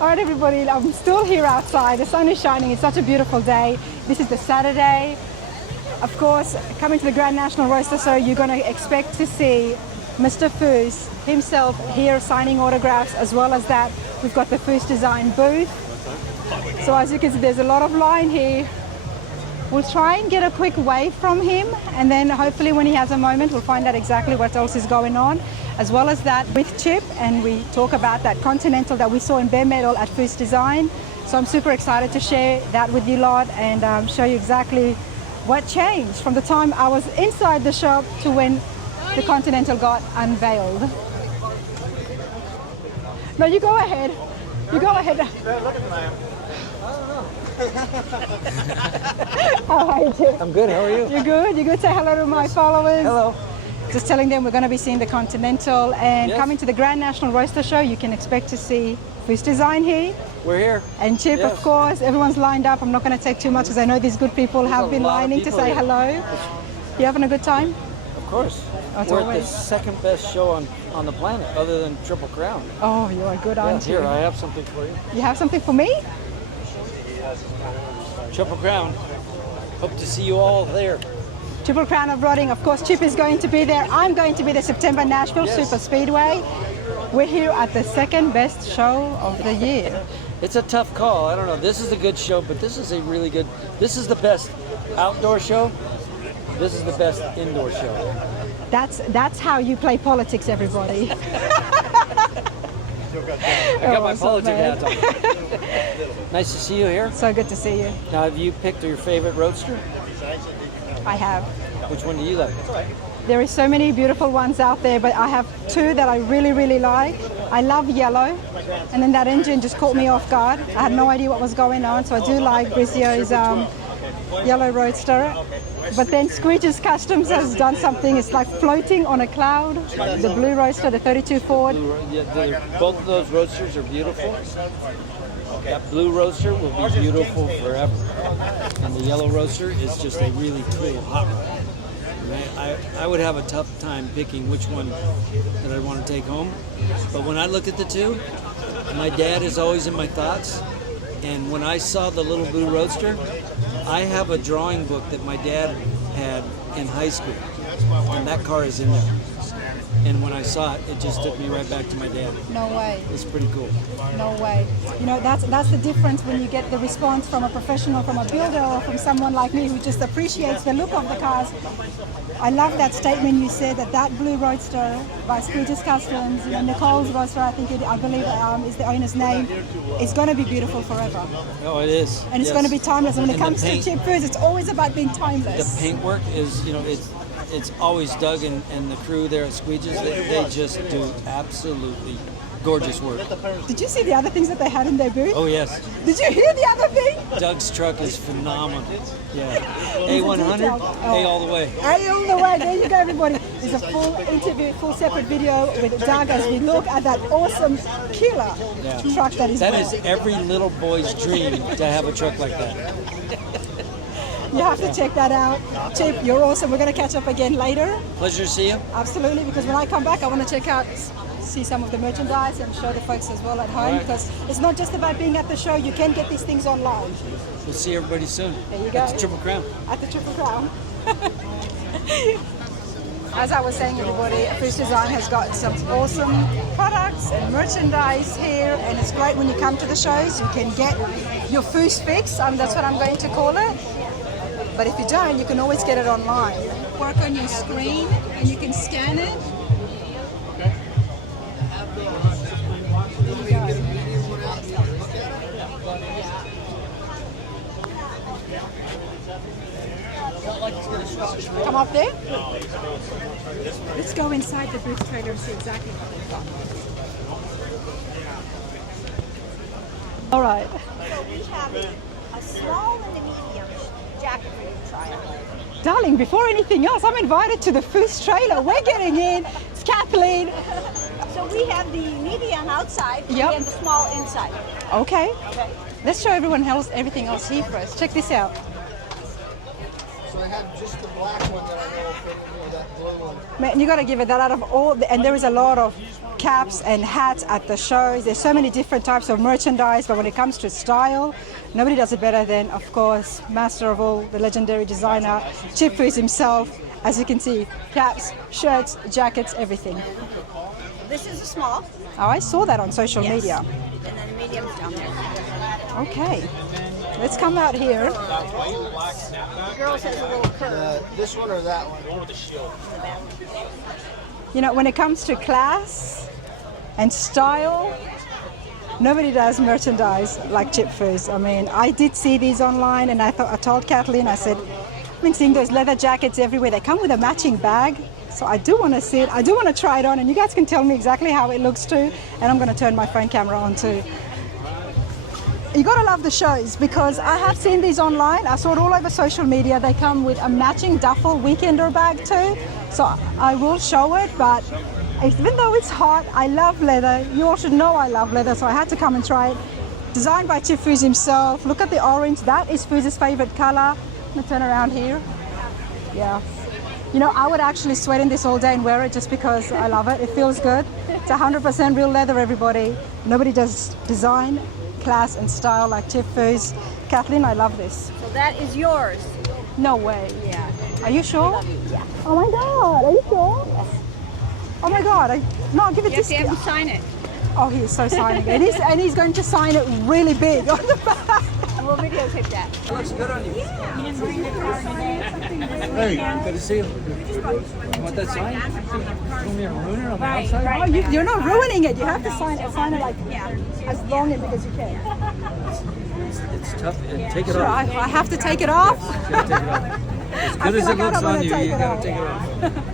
All right, everybody, I'm still here outside. The sun is shining. It's such a beautiful day. This is the Saturday. Of course, coming to the Grand National Roadster Show, you're going to expect to see Mr. Foos himself here signing autographs. As well as that, we've got the Foos Design booth. So as you can see, there's a lot of line here. We'll try and get a quick wave from him, and then hopefully when he has a moment, we'll find out exactly what else is going on. As well as that with Chip, and we talk about that Continental that we saw in bare metal at Foos Design. So I'm super excited to share that with you lot and show you exactly what changed from the time I was inside the shop to when the Continental got unveiled. No, you go ahead. You go ahead. Look at the man. How are you, Chip? I'm good. How are you? You're good? You're good? Say hello to my followers. Hello. Just telling them we're going to be seeing the Continental, and Yes. coming to the Grand National Roadster Show, you can expect to see Foos Design here. We're here. And Chip, Yes. of course. Everyone's lined up. I'm not going to take too much because I know these good people There's have a been lot of lining to people say here. hello. You having a good time? Of course. As We're at always. the second best show on the planet, other than Triple Crown. Oh, you are good, Yeah, aren't you? here, I have something for you. You have something for me? Triple Crown. Hope to see you all there. Triple Crown of Rotting. Of course, Chip is going to be there. I'm going to be there September Nashville Yes. Super Speedway. We're here at the second best show of the year. It's a tough call. I don't know. This is a good show, but this is a really good. This is the best outdoor show. This is the best indoor show. That's how you play politics, everybody. I got my politics hat on. Nice to see you here. So good to see you. Now, have you picked your favorite Roadster? I have. Which one do you like? There is so many beautiful ones out there, but I have two that I really, really like. I love yellow, and then that engine just caught me off guard. I had no idea what was going on, so I do like Brizio's yellow Roadster. But then Screech's Customs has done something. It's like floating on a cloud. The blue Roadster, the 32 Ford. Both of those Roadsters are beautiful. That blue Roadster will be beautiful forever. And the yellow Roadster is just a really cool hot rod. And I would have a tough time picking which one that I want to take home. But when I look at the two, my dad is always in my thoughts. And when I saw the little blue Roadster, I have a drawing book that my dad had in high school. And that car is in there. And when I saw it, it just took me right back to my dad. No way. It's pretty cool. No way. You know, that's the difference when you get the response from a professional, from a builder, or from someone like me who just appreciates the look of the cars. I love that statement you said that blue Roadster by Screech's Customs, you know, Nicole's Roadster, I believe is the owner's name, is going to be beautiful forever. Oh, it is. And it's Yes. going to be timeless. And when it And comes the to paint- Chip Foos, it's always about being timeless. The paintwork is, you know, it's always Doug and the crew there at Squeege's. They just do absolutely gorgeous work. Did you see the other things that they had in their booth? Oh, yes. Did you hear the other thing? Doug's truck is phenomenal. Yeah. It's A100, detailed. A all the way. Hey, all the way. There you go, everybody. There's a full interview, full separate video with Doug as we look at that awesome killer truck that is That built. is every little boy's dream to have a truck like that. You have to check that out. Chip, you're awesome. We're going to catch up again later. Pleasure to see you. Absolutely, because when I come back, I want to see some of the merchandise and show the folks as well at home, Right. because it's not just about being at the show. You can get these things online. We'll see everybody soon. There you go. At the Triple Crown. At the Triple Crown. As I was saying, everybody, Foos Design has got some awesome products and merchandise here, and it's great when you come to the shows. You can get your Foos fix, that's what I'm going to call it. But if you don't, you can always get it online. Work on your screen, and you can scan it. Come up there. Let's go inside the booth trailer and see exactly what they've got. All right. So we have a small and a medium jacket for you to try on. Darling, before anything else, I'm invited to the Foos trailer. We're getting in. It's Kathleen. So we have the medium outside Yep. and the small inside. Okay. Okay. Let's show everyone else everything else here first. Check this out. So I have just the black one that I know of, that blue one. Man, you got to give it that out of all, and there is a lot of caps and hats at the shows. There's so many different types of merchandise, but when it comes to style, nobody does it better than, of course, master of all, the legendary designer, Chip Foose himself. As you can see, caps, shirts, jackets, everything. This is a small. Oh, I saw that on social media. And then the medium's down there. Okay, let's come out here. The girls has a little curve This one or that one? in the back. You know, when it comes to class and style, nobody does merchandise like Chip Foose. I mean, I did see these online, and I told Kathleen, I said, I've been seeing those leather jackets everywhere. They come with a matching bag, so I do want to see it. I do want to try it on, and you guys can tell me exactly how it looks too. And I'm going to turn my phone camera on too. You gotta love the shows, because I have seen these online. I saw it all over social media. They come with a matching duffel weekender bag too. So I will show it, but even though it's hot, I love leather. You all should know I love leather, so I had to come and try it. Designed by Chip Foose himself. Look at the orange. That is Foose's favorite color. I'm gonna turn around here. Yeah. You know, I would actually sweat in this all day and wear it just because I love it. It feels good. It's 100% real leather, everybody. Nobody does design, class, and style like Chip Foose. Kathleen, I love this. So that is yours. No way. Yeah. Are you sure? Yeah. Oh my God, are you sure? Yes. Oh my God, no, I'll give it You have to to have him sign it. Oh, he is so signing it. And he's going to sign it really big on the back. And we'll videotape that. It looks good on you. Hey. Good to see you. You want that sign? You want me to ruin it on the outside? Oh, you're not ruining it. You have to sign it like as long and big as you can. It's tough. And take it Sure, off. I have to take it off. You gotta take it off. As I good feel as like it I looks don't wanna on you, take you it gotta off. take it off.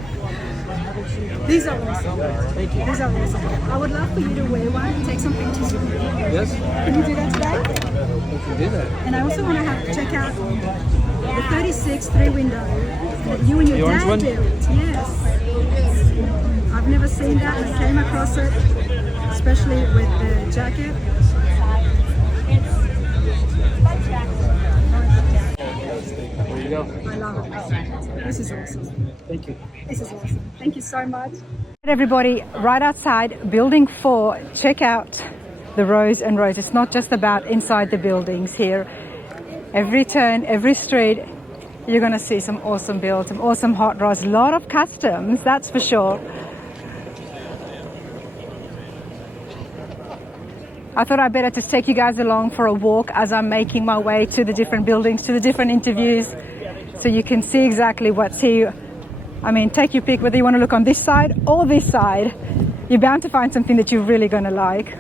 These are awesome. Thank you. These are awesome. I would love for you to wear one and take some pictures with me. Yes? Can you do that today? We can do that. And I also want to check out the 36 3-window that you and your The orange dad one? built. Yes. I've never seen that, and I came across it, especially with the jacket. There you go. I love it. This is awesome. Thank you. This is awesome. Thank you so much. Everybody, right outside Building 4, check out the rows and rows. It's not just about inside the buildings here. Every turn, every street, you're going to see some awesome builds, some awesome hot rods, a lot of customs, that's for sure. I thought I'd better just take you guys along for a walk as I'm making my way to the different buildings, to the different interviews, so you can see exactly what's here. I mean, take your pick, whether you want to look on this side or this side. You're bound to find something that you're really going to like.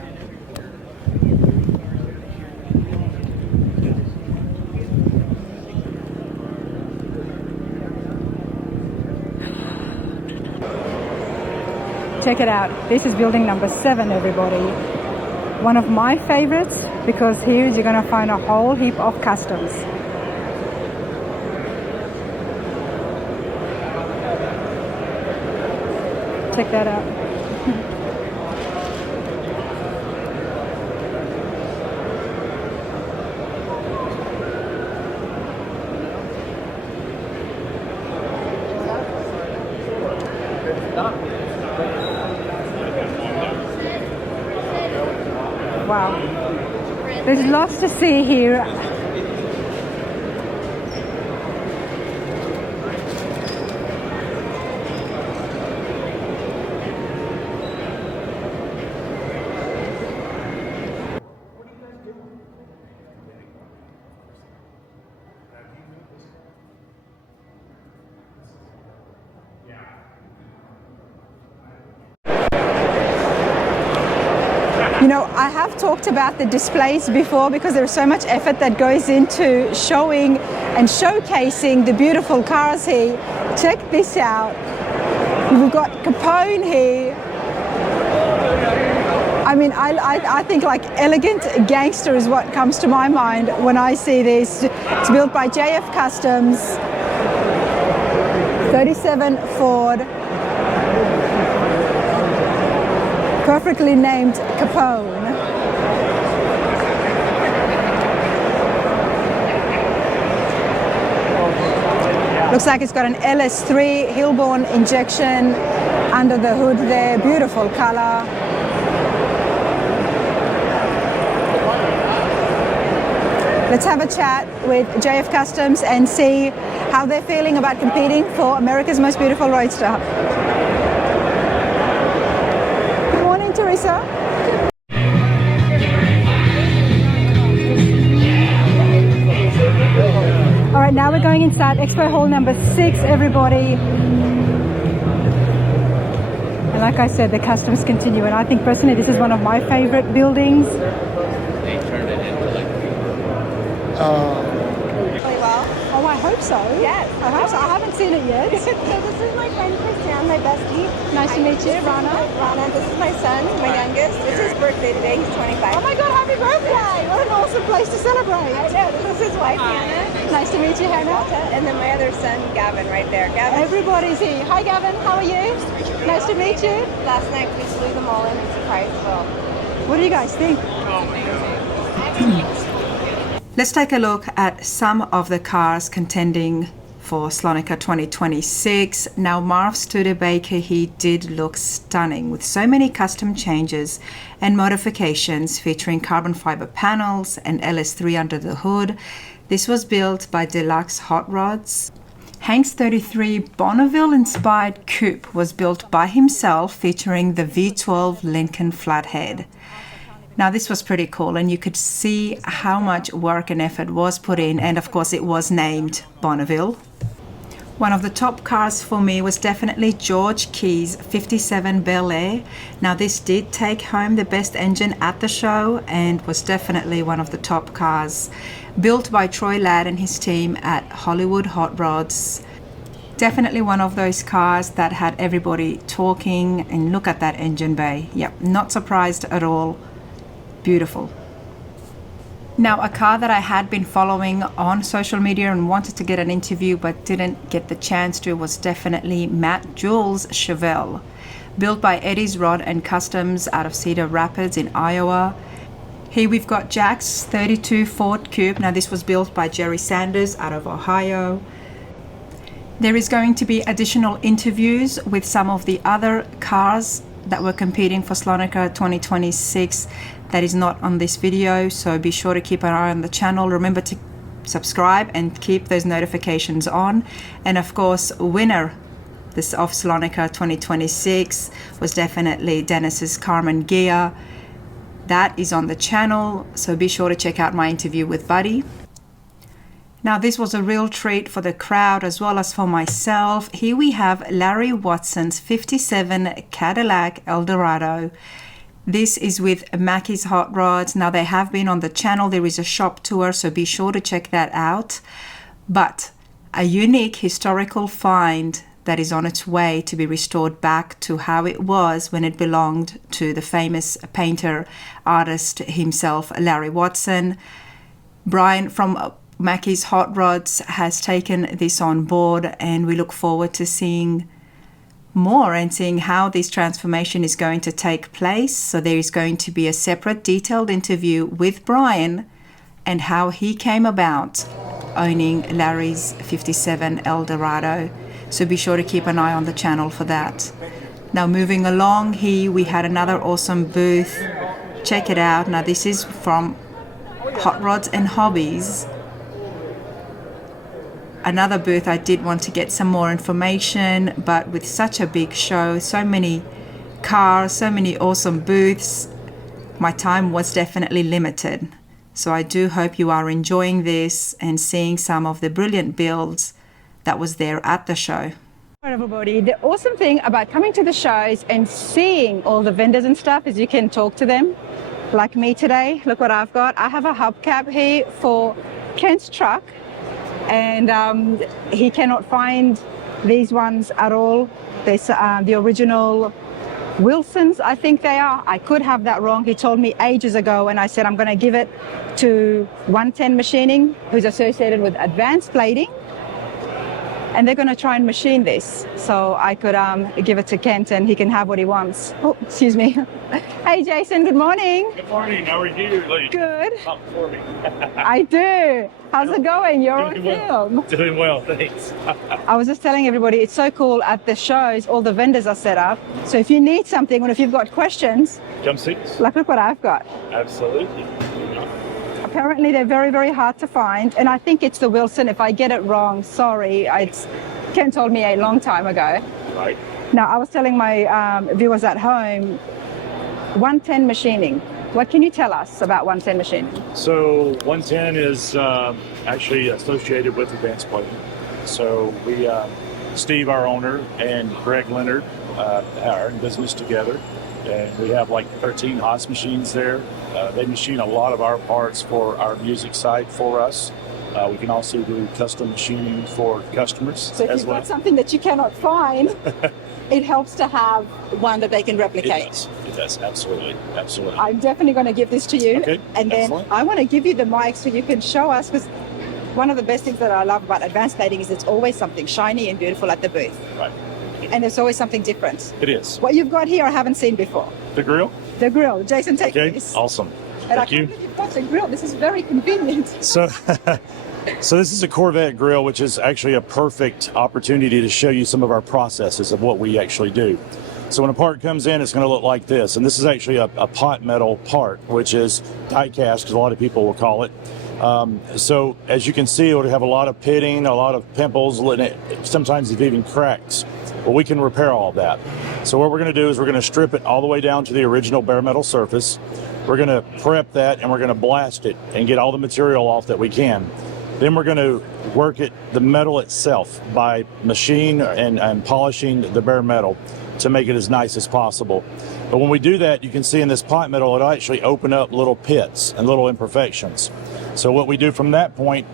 Check it out. This is building number 7, everybody. One of my favorites, because here you're going to find a whole heap of customs. Check that out. Wow. There's lots to see here. You know, I have talked about the displays before because there's so much effort that goes into showing and showcasing the beautiful cars here. Check this out. We've got Capone here. I mean, I think like elegant gangster is what comes to my mind when I see this. It's built by JF Customs, 37 Ford. Perfectly named Capone. Looks like it's got an LS3 Hillborn injection. under the hood there, beautiful color. Let's have a chat with JF Customs and see how they're feeling about competing for America's most beautiful roadster. Good morning, Teresa. All right, now we're going inside Expo Hall number 6, everybody. And like I said, the customs continue, and I think personally this is one of my favorite buildings. They turn it into like Really well. Oh, I hope so. Yes. I hope so. I haven't seen it yet. So this is my friend Christian, my bestie. Nice to meet you, Rana. Rana, this is my son, my youngest. It's his birthday today. He's 25. Oh my God, happy birthday! What an awesome place to celebrate. I know. This is his wife, Hannah. Nice to meet you, Hannah. And then my other son, Gavin, right there. Gavin. Everybody's here. Hi, Gavin. How are you? Nice to meet you. Last night we flew them all in and surprised Phil. What do you guys think? Let's take a look at some of the cars contending for Slonica 2026. Now, Marv Studebaker, he did look stunning with so many custom changes and modifications featuring carbon fiber panels and LS3 under the hood. This was built by Deluxe Hot Rods. Hank's 33 Bonneville-inspired coupe was built by himself, featuring the V12 Lincoln flathead. Now, this was pretty cool, and you could see how much work and effort was put in, and of course it was named Bonneville. One of the top cars for me was definitely George Key's 57 Bel Air. Now, this did take home the best engine at the show and was definitely one of the top cars, built by Troy Ladd and his team at Hollywood Hot Rods. Definitely one of those cars that had everybody talking, and look at that engine bay. Yep, not surprised at all. Beautiful. Now, a car that I had been following on social media and wanted to get an interview but didn't get the chance to was definitely Matt Jules' Chevelle, built by Eddie's Rod and Customs out of Cedar Rapids in Iowa. Here we've got Jack's 32 Ford Coupe. Now, this was built by Jerry Sanders out of Ohio. There is going to be additional interviews with some of the other cars that were competing for Slonica 2026 that is not on this video, so be sure to keep an eye on the channel. Remember to subscribe and keep those notifications on. And of course, winner of Slonica 2026 was definitely Dennis's Carmen Gia. That is on the channel, so be sure to check out my interview with Buddy. Now, this was a real treat for the crowd as well as for myself. Here we have Larry Watson's 57 Cadillac Eldorado. This is with Mackey's Hot Rods. Now, they have been on the channel. There is a shop tour, so be sure to check that out. But a unique historical find that is on its way to be restored back to how it was when it belonged to the famous painter, artist himself, Larry Watson. Brian from Mackey's Hot Rods has taken this on board, and we look forward to seeing more and seeing how this transformation is going to take place. So there is going to be a separate detailed interview with Brian and how he came about owning Larry's 57 Eldorado. So be sure to keep an eye on the channel for that. Now, moving along here, we had another awesome booth. Check it out. Now, this is from Hot Rods and Hobbies. Another booth I did want to get some more information, but with such a big show, so many cars, so many awesome booths, my time was definitely limited. So I do hope you are enjoying this and seeing some of the brilliant builds that was there at the show. All right, everybody, the awesome thing about coming to the shows and seeing all the vendors and stuff is you can talk to them. Like me today, look what I've got. I have a hubcap here for Kent's truck, and he cannot find these ones at all. There's the original Wilsons, I think they are. I could have that wrong. He told me ages ago, and I said I'm going to give it to 110 Machining, who's associated with Advanced Plating. and they're going to try and machine this. So I could give it to Kent and he can have what he wants. Oh, excuse me. Hey, Jason, good morning. Good morning. How are you? Good. Up for me. I do. How's it going? You're on film. Doing well, thanks. I was just telling everybody, it's so cool at the shows, all the vendors are set up. So if you need something or if you've got questions, Come see us. like look what I've got. Absolutely. Apparently they're very, very hard to find. And I think it's the Wilson. If I get it wrong, sorry. Ken told me a long time ago. Right. Now, I was telling my viewers at home, 110 machining. What can you tell us about 110 machining? So 110 is actually associated with advanced plating. So we, Steve, our owner, and Greg Leonard are in business together. And we have like 13 Haas machines there. They machine a lot of our parts for our music side for us. We can also do custom machining for customers So if as you've well. got something that you cannot find, it helps to have one that they can replicate. It does, absolutely, absolutely. I'm definitely going to give this to you. Okay, And then excellent. I want to give you the mic so you can show us, because one of the best things that I love about advanced plating is it's always something shiny and beautiful at the booth. Right, And there's always something different. it is. What you've got here, I haven't seen before. The grill? The grill. Jason, take Okay, this. awesome. And I Thank can't you. believe you've got the grill. This is very convenient. So, so this is a Corvette grill, which is actually a perfect opportunity to show you some of our processes of what we actually do. So when a part comes in, it's going to look like this. And this is actually a pot metal part, which is die cast, as a lot of people will call it. So as you can see, it would have a lot of pitting, a lot of pimples, sometimes it even cracks. Well, we can repair all of that. So what we're going to do is we're going to strip it all the way down to the original bare metal surface. We're going to prep that and we're going to blast it and get all the material off that we can. Then we're going to work the metal itself by machine and polishing the bare metal to make it as nice as possible. But when we do that, you can see in this pot metal, it'll actually open up little pits and little imperfections. So what we do from that point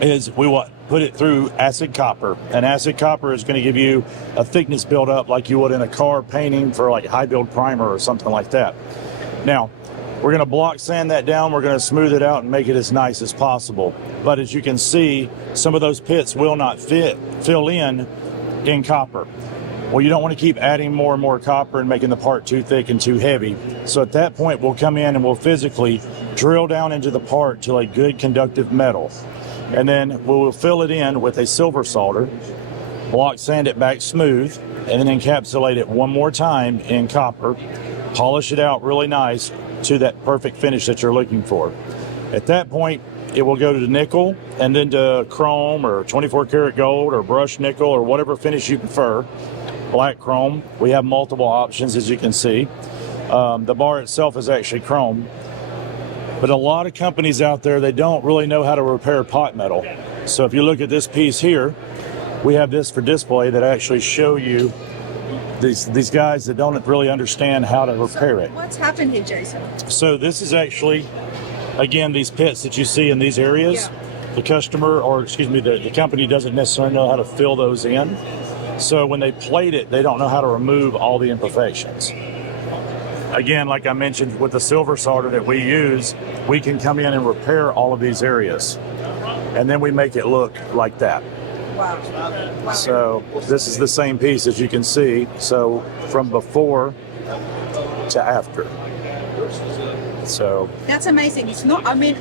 is we will put it through acid copper. And acid copper is going to give you a thickness build up like you would in a car painting for like high build primer or something like that. Now, we're going to block sand that down. We're going to smooth it out and make it as nice as possible. But as you can see, some of those pits will not fill in copper. Well, you don't want to keep adding more and more copper and making the part too thick and too heavy. So at that point, we'll come in and we'll physically drill down into the part to a good conductive metal. And then we'll fill it in with a silver solder, block sand it back smooth, and then encapsulate it one more time in copper, polish it out really nice to that perfect finish that you're looking for. At that point, it will go to nickel and then to chrome or 24 karat gold or brushed nickel or whatever finish you prefer. Black chrome. We have multiple options, as you can see. The bar itself is actually chrome. But a lot of companies out there, they don't really know how to repair pot metal. So if you look at this piece here, we have this for display that actually show you these guys that don't really understand how to repair it. What's happened here, Jason? So this is actually, again, these pits that you see in these areas. Yeah. The customer, or excuse me, the company doesn't necessarily know how to fill those in. So when they plate it, they don't know how to remove all the imperfections. Again, like I mentioned, with the silver solder that we use, we can come in and repair all of these areas. And then we make it look like that. Wow. So this is the same piece, as you can see. So from before to after. So That's amazing. It's not, I mean,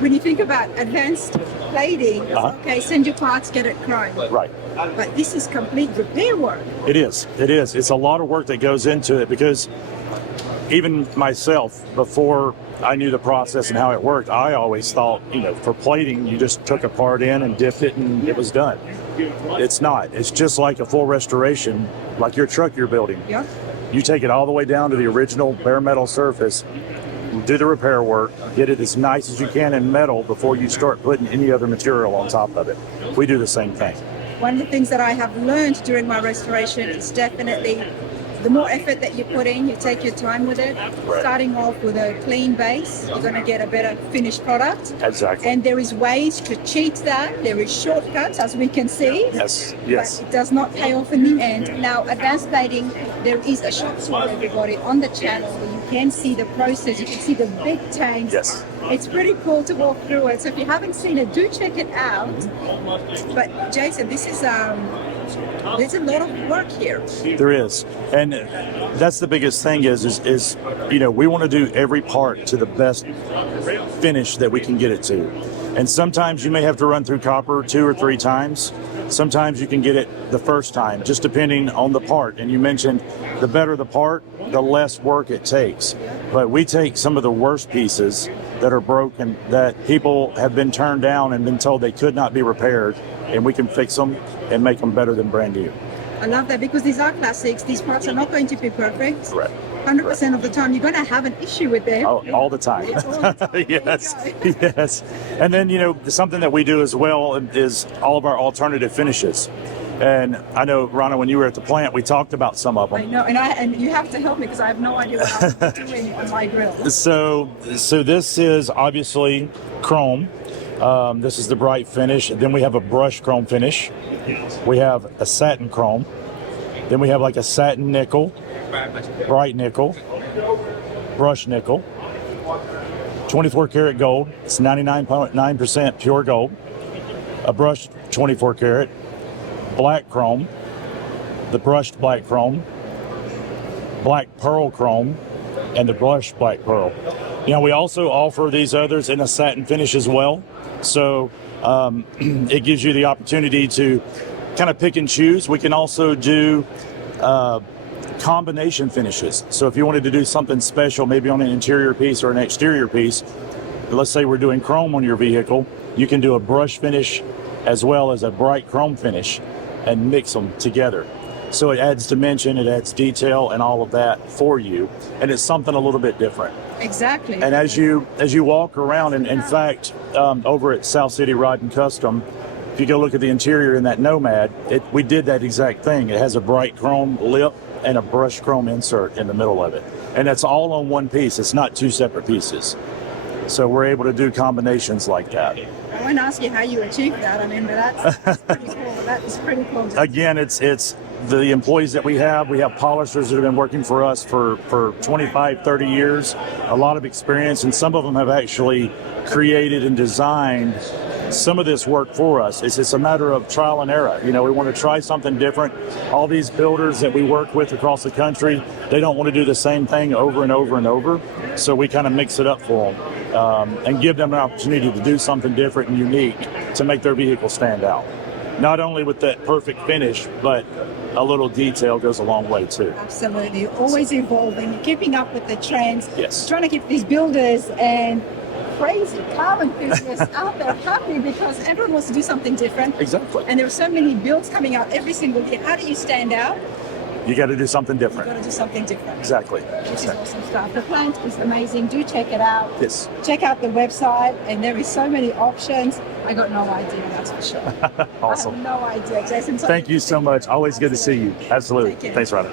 when you think about advanced plating, it's okay, send your parts, get it chrome. right. But this is complete repair work. It is. It is. It's a lot of work that goes into it, because even myself, before I knew the process and how it worked, I always thought, for plating, you just took a part in and dipped it and it was done. It's not. It's just like a full restoration, like your truck you're building. Yeah. You take it all the way down to the original bare metal surface, do the repair work, get it as nice as you can in metal before you start putting any other material on top of it. We do the same thing. One of the things that I have learned during my restoration is definitely the more effort that you put in, you take your time with it. Right. Starting off with a clean base, you're going to get a better finished product. Exactly. And there is ways to cheat that. There is shortcuts, as we can see. Yes. But Yes. it does not pay off in the end. Now, advanced plating, there is a shop for everybody on the channel where you can see the process. You can see the big tanks. Yes. It's pretty cool to walk through it. So if you haven't seen it, do check it out. But Jason, this is there's a lot of work here. There is, and that's the biggest thing is you know, we want to do every part to the best finish that we can get it to. And sometimes you may have to run through copper 2 or 3 times. Sometimes you can get it the first time, just depending on the part. And you mentioned the better the part, the less work it takes. But we take some of the worst pieces that are broken, that people have been turned down and been told they could not be repaired, and we can fix them and make them better than brand new. I love that because these are classics. These parts are not going to be perfect. Correct. 100% of the time, you're going to have an issue with them. All the time. All the time. Yes, yes. And then, you know, something that we do as well is all of our alternative finishes. And I know, Rana, when you were at the plant, we talked about some of them. I know, and you have to help me because I have no idea what I'm doing on my grill. So this is obviously chrome. This is the bright finish. Then we have a brush chrome finish. We have a satin chrome. Then we have like a satin nickel, bright nickel, brush nickel, 24 karat gold. It's 99.9% pure gold. A brushed 24 karat, black chrome, the brushed black chrome, black pearl chrome, and the brushed black pearl. You know, we also offer these others in a satin finish as well. So it gives you the opportunity to kind of pick and choose. We can also do combination finishes. So if you wanted to do something special, maybe on an interior piece or an exterior piece, let's say we're doing chrome on your vehicle, you can do a brush finish as well as a bright chrome finish and mix them together. So it adds dimension, it adds detail and all of that for you. And it's something a little bit different. Exactly. And as you walk around, and in fact, over at South City Rod and Custom, if you go look at the interior in that Nomad, we did that exact thing. It has a bright chrome lip and a brushed chrome insert in the middle of it. And that's all on one piece. It's not 2 separate pieces. So we're able to do combinations like that. I won't ask you how you achieved that. I mean, but that's pretty cool. That is pretty cool. Again, it's the employees that we have. We have polishers that have been working for us for 25, 30 years, a lot of experience, and some of them have actually created and designed some of this work for us. It's just a matter of trial and error. You know, we want to try something different. All these builders that we work with across the country, they don't want to do the same thing over and over and over. So we kind of mix it up for them and give them an opportunity to do something different and unique to make their vehicle stand out. Not only with that perfect finish, but a little detail goes a long way too. Absolutely. Always evolving, keeping up with the trends. Yes. Trying to keep these builders and crazy car enthusiasts out there happy because everyone wants to do something different. Exactly. And there are so many builds coming out every single year. How do you stand out? You got to do something different. You've got to do something different. Exactly. Which is awesome stuff. The plant is amazing. Do check it out. Yes. Check out the website, and there is so many options. I got no idea, that's for sure. Awesome. I have no idea, Jason. Thank you so much. Always good to see you. Absolutely. Take care. Thanks, Rhonda.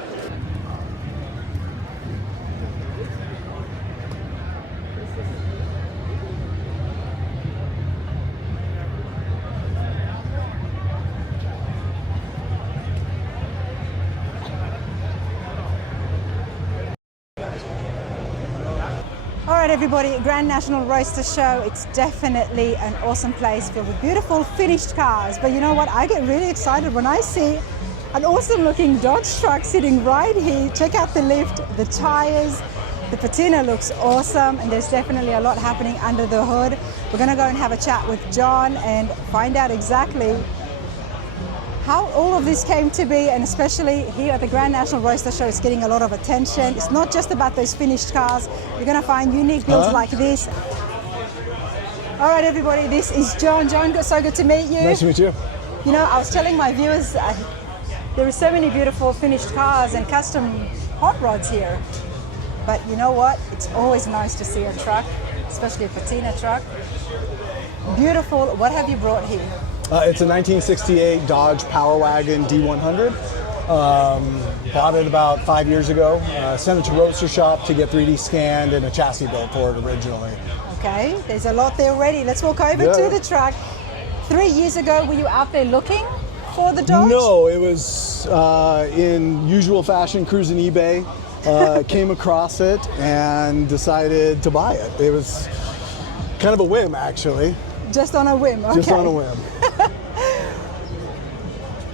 All right, everybody, Grand National Roadster Show. It's definitely an awesome place filled with beautiful finished cars. But you know what? I get really excited when I see an awesome looking Dodge truck sitting right here. Check out the lift, the tires. The patina looks awesome, and there's definitely a lot happening under the hood. We're gonna go and have a chat with John and find out exactly how all of this came to be, and especially here at the Grand National Roadster Show, it's getting a lot of attention. It's not just about those finished cars. You're going to find unique builds like this. All right, everybody, this is John. John, so good to meet you. Nice to meet you. You know, I was telling my viewers, there are so many beautiful finished cars and custom hot rods here. But you know what? It's always nice to see a truck, especially a patina truck. Beautiful. What have you brought here? It's a 1968 Dodge Power Wagon D100. Bought it about 5 years ago. Sent it to Roadster Shop to get 3D scanned and a chassis built for it originally. Okay, there's a lot there already. Let's walk over to the truck. 3 years ago, were you out there looking for the Dodge? No, it was in usual fashion cruising eBay. came across it and decided to buy it. It was kind of a whim, actually. Just on a whim, okay. Just on a whim.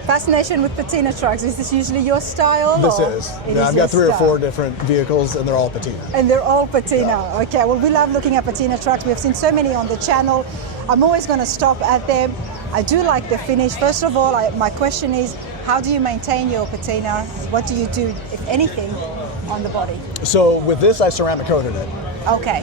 Fascination with patina trucks. Is this usually your style? This or? is. It Yeah, is I've your got 3 or style. 4 different vehicles, and they're all patina. And they're all patina. Okay, well, we love looking at patina trucks. We've seen so many on the channel. I'm always going to stop at them. I do like the finish. First of all, my question is, how do you maintain your patina? What do you do, if anything, on the body? So with this, I ceramic coated it. Okay.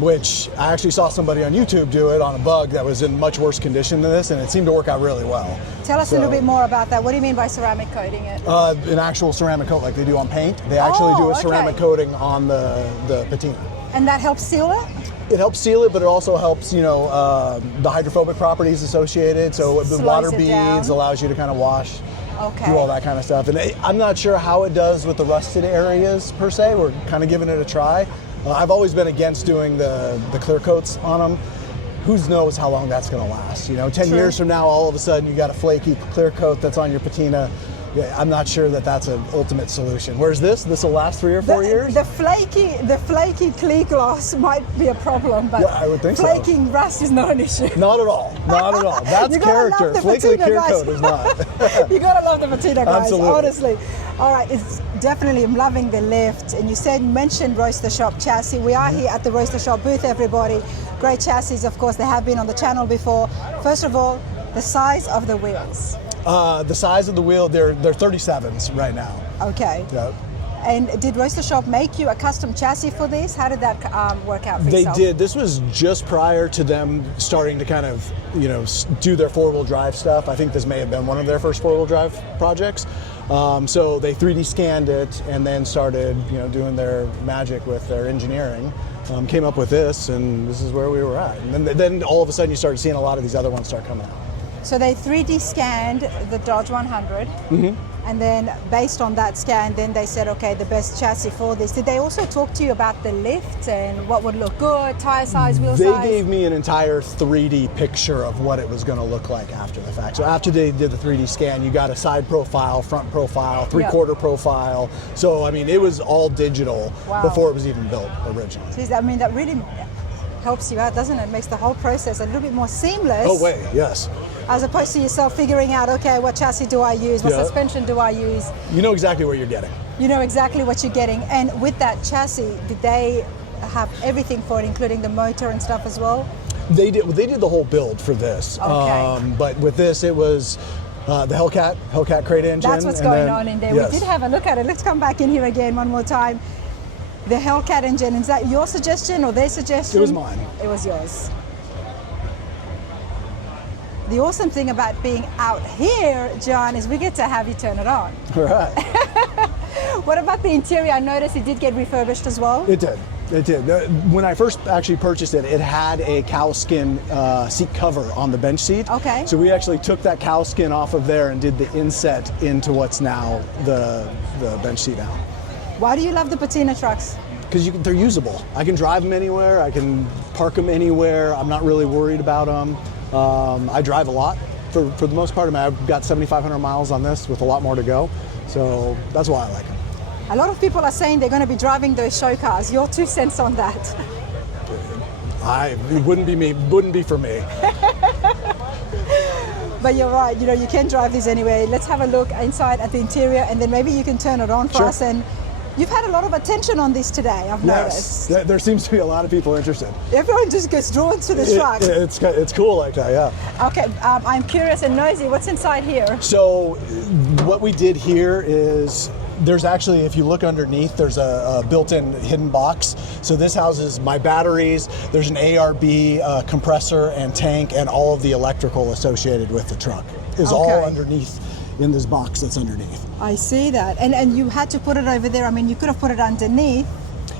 Which I actually saw somebody on YouTube do it on a bug that was in much worse condition than this, and it seemed to work out really well. Tell us a little bit more about that. What do you mean by ceramic coating it? An actual ceramic coat like they do on paint. They actually do a ceramic coating on the patina. And that helps seal it? It helps seal it, but it also helps, the hydrophobic properties associated. So the Slows water it beads down. allows you to kind of wash, Okay. do all that kind of stuff. And I'm not sure how it does with the rusted areas per se. We're kind of giving it a try. I've always been against doing the clear coats on them. Who knows how long that's going to last? 10 True. years from now, all of a sudden you got a flaky clear coat that's on your patina. Yeah, I'm not sure that that's an ultimate solution. Whereas this will last 3 or 4 years. The flaky clear glass might be a problem, but Yeah, I would think so. flaking rust is not an issue. Not at all. Not at all. That's You gotta love character. the Flaky patina, clear guys. coat is not. You gotta love the patina, guys. Absolutely. Honestly. All right, it's definitely. I'm loving the lift. And you mentioned Roadster Shop chassis. We are here at the Roadster Shop booth, everybody. Great chassis, of course. They have been on the channel before. First of all, the size of the wheels. The size of the wheel, they're 37s right now. Okay. Yep. And did Roadster Shop make you a custom chassis for this? How did that work out for They yourself? did. This was just prior to them starting to kind of, do their 4-wheel drive stuff. I think this may have been one of their first 4-wheel drive projects. So they 3D scanned it and then started, doing their magic with their engineering. Came up with this, and this is where we were at. And then all of a sudden you started seeing a lot of these other ones start coming out. So they 3D scanned the Dodge 100, and then based on that scan, then they said, okay, the best chassis for this. Did they also talk to you about the lift and what would look good, tire size, wheel They size? gave me an entire 3D picture of what it was going to look like after the fact. So after they did the 3D scan, you got a side profile, front profile, 3/4 profile. So, it was all digital Wow. before it was even built originally. Geez, that really helps you out, doesn't it? Makes the whole process a little bit more seamless. Oh, wait, yes. As opposed to yourself figuring out, okay, what chassis do I use? What Yeah. suspension do I use? You know exactly what you're getting. You know exactly what you're getting. And with that chassis, did they have everything for it, including the motor and stuff as well? They did the whole build for this. Okay. But with this, it was the Hellcat crate engine. That's what's and going then- on in there. Yes. We did have a look at it. Let's come back in here again one more time. The Hellcat engine, is that your suggestion or their suggestion? It was mine. It was yours. The awesome thing about being out here, John, is we get to have you turn it on. All right. What about the interior? I noticed it did get refurbished as well. It did. It did. When I first actually purchased it, it had a cow skin seat cover on the bench seat. Okay. So we actually took that cow skin off of there and did the inset into what's now the bench seat now. Why do you love the patina trucks? Because they're usable. I can drive them anywhere. I can park them anywhere. I'm not really worried about them. I drive a lot for the most part. I've got 7,500 miles on this with a lot more to go. So that's why I like them. A lot of people are saying they're going to be driving those show cars. Your 2 cents on that? It wouldn't be me. Wouldn't be for me. But you're right, you can drive these anyway. Let's have a look inside at the interior and then maybe you can turn it on for Sure. us. And you've had a lot of attention on this today, I've Yes, noticed. there seems to be a lot of people interested. Everyone just gets drawn to the truck. It's cool like that, yeah. Okay, I'm curious and nosy. What's inside here? So what we did here is there's actually, if you look underneath, there's a built-in hidden box. So this houses my batteries. There's an ARB compressor and tank, and all of the electrical associated with the truck is all Okay. underneath in this box that's underneath. I see that. And you had to put it over there. I mean, you could have put it underneath.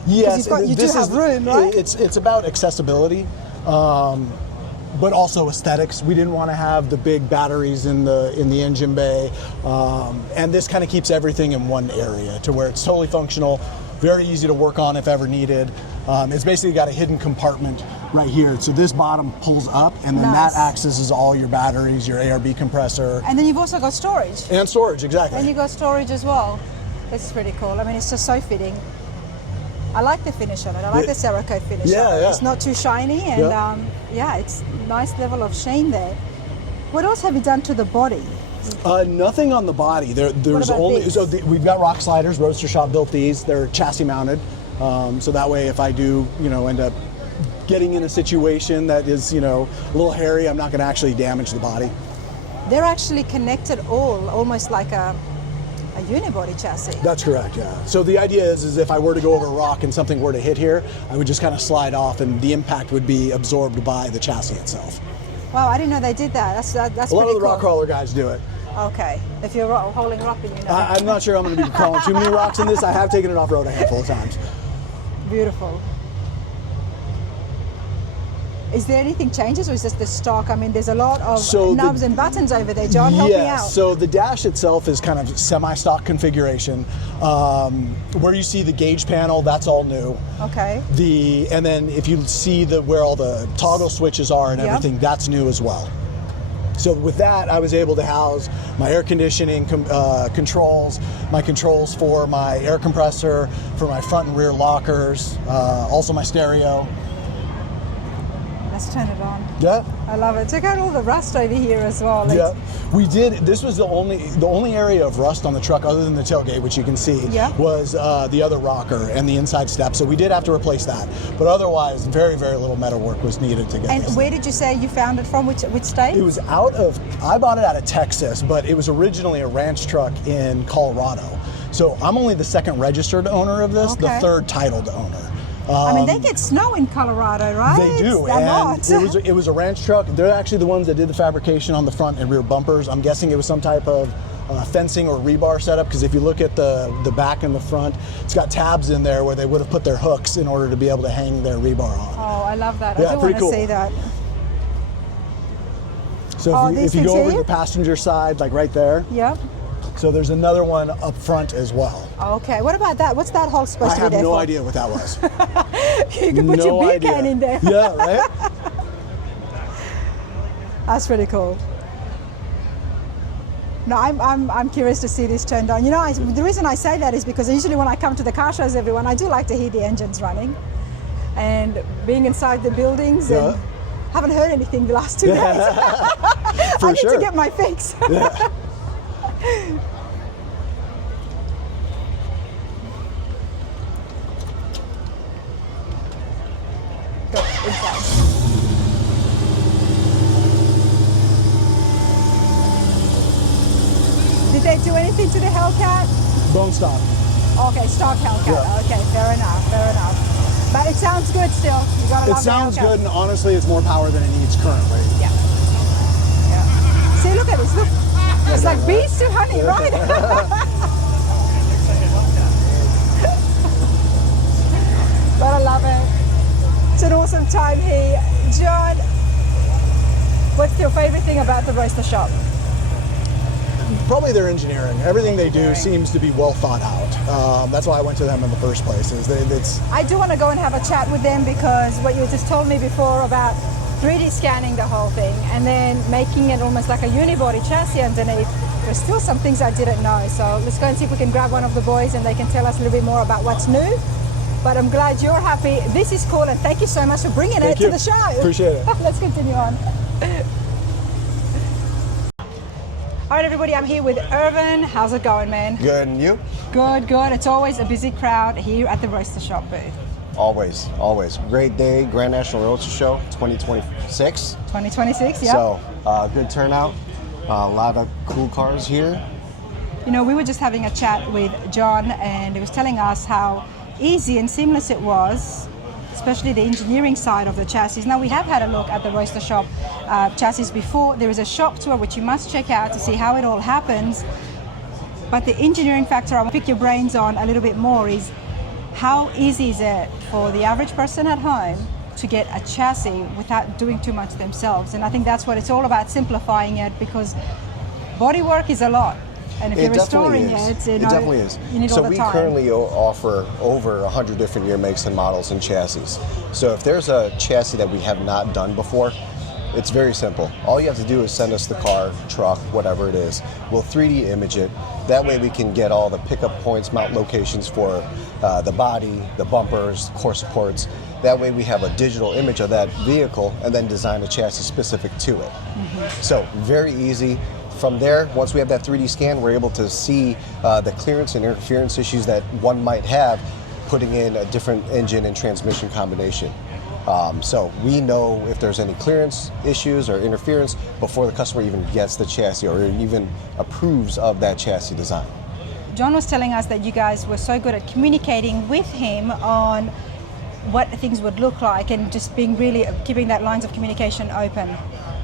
Yes, you do have room, right? It's about accessibility, but also aesthetics. We didn't want to have the big batteries in the engine bay, and this kind of keeps everything in one area to where it's totally functional, very easy to work on if ever needed. It's basically got a hidden compartment right here. So this bottom pulls up, and then Nice. that accesses all your batteries, your ARB compressor, And then you've also got storage. and storage. Exactly. And you got storage as well. This is pretty cool. I mean, it's just so fitting. I like the finish on it. I like the Cerakote finish on it. Yeah. It's not too shiny, and yeah, it's nice level of sheen there. What else have you done to the body? Nothing on the body. There's about only these? we've got rock sliders. Roadster Shop built these. They're chassis mounted, so that way if I do end up getting in a situation that is a little hairy, I'm not going to actually damage the body. They're actually connected almost like a unibody chassis. That's correct, yeah. So the idea is if I were to go over a rock and something were to hit here, I would just kind of slide off and the impact would be absorbed by the chassis itself. Wow, I didn't know they did that. That's A lot pretty of the cool. rock crawler guys do it. Okay, if you're hauling rock, then you know. I'm not sure I'm going to be crawling too many rocks in this. I have taken it off-road a handful of times. Beautiful. Is there anything changes, or is this the stock? I mean, there's a lot of knobs and buttons over there. John, help me out. So the dash itself is kind of semi-stock configuration. Where you see the gauge panel, that's all new. Okay. And then if you see where all the toggle switches are and everything, that's new as well. So with that, I was able to house my air conditioning controls, my controls for my air compressor, for my front and rear lockers, also my stereo. Let's turn it on. Yeah. I love it. Check out all the rust over here as well. Yeah, we did. This was the only area of rust on the truck, other than the tailgate, which you can see, was the other rocker and the inside step. So we did have to replace that, but otherwise, very, very little metal work was needed to get. And this where thing. did you say you found it from? Which state? It was I bought it out of Texas, but it was originally a ranch truck in Colorado. So I'm only the second registered owner of this, the third titled owner. I mean, they get snow in Colorado, right? They do, and it was a ranch truck. They're actually the ones that did the fabrication on the front and rear bumpers. I'm guessing it was some type of fencing or rebar setup, because if you look at the back and the front, it's got tabs in there where they would have put their hooks in order to be able to hang their rebar on. Oh, I love that. Yeah, I do want to cool. see that. So if you go over the passenger side, like right there. Yep. So there's another one up front as well. Okay, what about that? What's that hole supposed to be there I have no for? idea what that was. You can put your beer can in there. Yeah, right? That's pretty cool. No, I'm curious to see this turned on. The reason I say that is because usually when I come to the car shows, everyone, I do like to hear the engines running. And being inside the buildings and haven't heard anything the last 2 days. I need to get my fix. Yeah. Go inside. Did they do anything to the Hellcat? Bone stock. Okay, stock Hellcat. Yeah. Okay, fair enough. But it sounds good still. You gotta It love sounds the Hellcat. good, and honestly, it's more power than it needs currently. Yeah. See, look at this. Look, it's like bees to honey, right? But I love it. It's an awesome time here. John, what's your favorite thing about the Roadster Shop? Probably their engineering. Everything they do seems to be well thought out. That's why I went to them in the first place. I do want to go and have a chat with them, because what you just told me before about 3D scanning the whole thing and then making it almost like a unibody chassis underneath, there's still some things I didn't know. So let's go and see if we can grab one of the boys and they can tell us a little bit more about what's new. But I'm glad you're happy. This is cool, and thank you so much for bringing it to the show. Appreciate it. Let's continue on. All right, everybody, I'm here with Irvin. How's it going, man? Good, and you? Good, good. It's always a busy crowd here at the Roadster Shop booth. Always, always. Great day, Grand National Roadster Show 2026. 2026, yeah. So, good turnout. A lot of cool cars here. You know, we were just having a chat with John, and he was telling us how easy and seamless it was, especially the engineering side of the chassis. Now, we have had a look at the Roadster Shop chassis before. There is a shop tour which you must check out to see how it all happens. But the engineering factor I want to pick your brains on a little bit more is how easy is it for the average person at home to get a chassis without doing too much themselves? And I think that's what it's all about, simplifying it, because bodywork is a lot. And if you're restoring it, it definitely is. You need all the time. So we currently offer over 100 different year makes and models and chassis. So if there's a chassis that we have not done before, It's very simple. All you have to do is send us the car, truck, whatever it is. We'll 3D image it. That way we can get all the pickup points, mount locations for the body, the bumpers, core supports. That way we have a digital image of that vehicle and then design a chassis specific to it. So very easy. From there, once we have that 3D scan, we're able to see the clearance and interference issues that one might have putting in a different engine and transmission combination. So we know if there's any clearance issues or interference before the customer even gets the chassis or even approves of that chassis design. John was telling us that you guys were so good at communicating with him on what things would look like and just being really keeping that lines of communication open.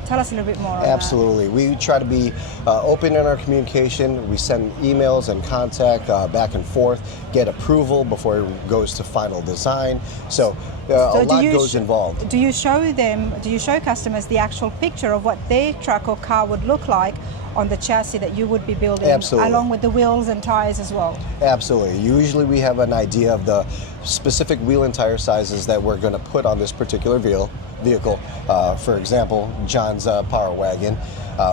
Tell us a little bit more on Absolutely. We try to be open in our communication. We send emails and contact back and forth, get approval before it goes to final design. So a lot goes involved. Do you show customers the actual picture of what their truck or car would look like on the chassis that you would be building, Absolutely. along with the wheels and tires as well? Absolutely. Usually we have an idea of the specific wheel and tire sizes that we're going to put on this particular vehicle. For example, John's Power Wagon.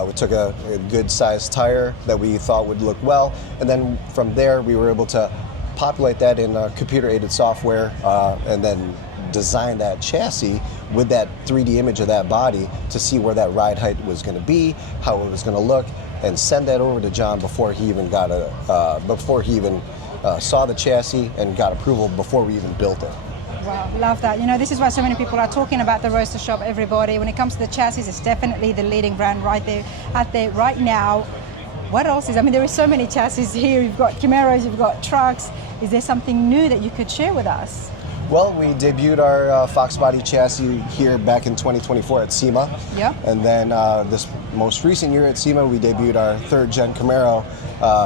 We took a good sized tire that we thought would look well, and then from there we were able to populate that in computer aided software and then design that chassis with that 3D image of that body to see where that ride height was going to be, how it was going to look, and send that over to John before he even got saw the chassis and got approval before we even built it. Wow, love that. You know, this is why so many people are talking about the Roadster Shop, everybody. When it comes to the chassis, it's definitely the leading brand right there, out there right now. What else is, I mean, there are so many chassis here. You've got Camaros, you've got trucks. Is there something new that you could share with us? Well, we debuted our Fox body chassis here back in 2024 at SEMA. Yeah. And then this most recent year at SEMA, we debuted our 3rd gen Camaro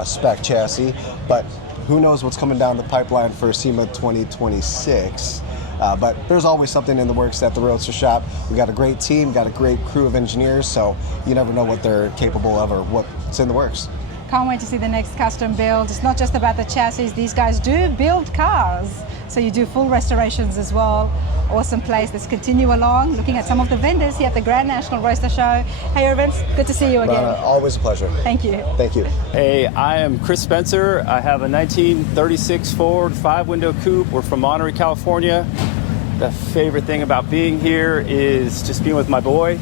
spec chassis. But who knows what's coming down the pipeline for SEMA 2026. But there's always something in the works at the Roadster Shop. We got a great team, got a great crew of engineers, so you never know what they're capable of or what's in the works. Can't wait to see the next custom build. It's not just about the chassis. These guys do build cars. So you do full restorations as well. Awesome place. Let's continue along, looking at some of the vendors here at the Grand National Roadster Show. Hey, Irvin, good to see you again. Always a pleasure. Thank you. Thank you. Hey, I am Chris Spencer. I have a 1936 Ford 5-window coupe. We're from Pomona, California. The favorite thing about being here is just being with my boy.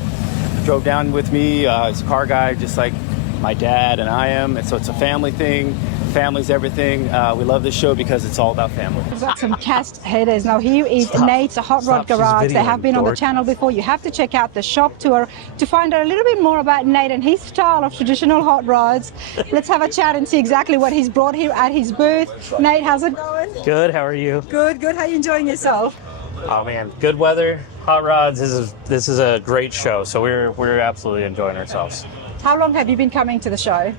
Drove down with me. He's a car guy, just like my dad and I am. And so it's a family thing. Family's everything. We love this show because it's all about family. We've got some cast headers. Now here is Nate's Hot Rod Garage. They have been on the channel before. You have to check out the shop tour to find out a little bit more about Nate and his style of traditional hot rods. Let's have a chat and see exactly what he's brought here at his booth. Nate, how's it going? Good, how are you? Good, good. How are you enjoying yourself? Oh man, good weather, hot rods. This is a great show, so we're absolutely enjoying ourselves. How long have you been coming to the show?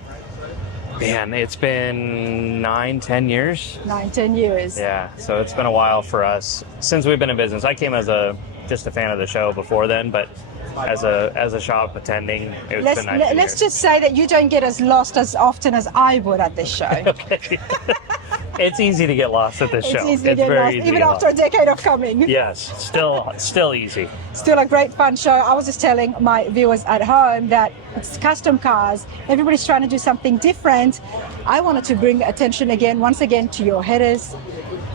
Man, it's been 9-10 years. 9-10 years. Yeah, so it's been a while for us since we've been in business. I came as just a fan of the show before then, but as a shop attending, it's been 9 years. Let's just say that you don't get as lost as often as I would at this show. Okay. It's easy to get lost at this show. It's easy to get lost, even after a decade of coming. Yes, still easy. Still a great fun show. I was just telling my viewers at home that it's custom cars. Everybody's trying to do something different. I wanted to bring attention once again to your headers,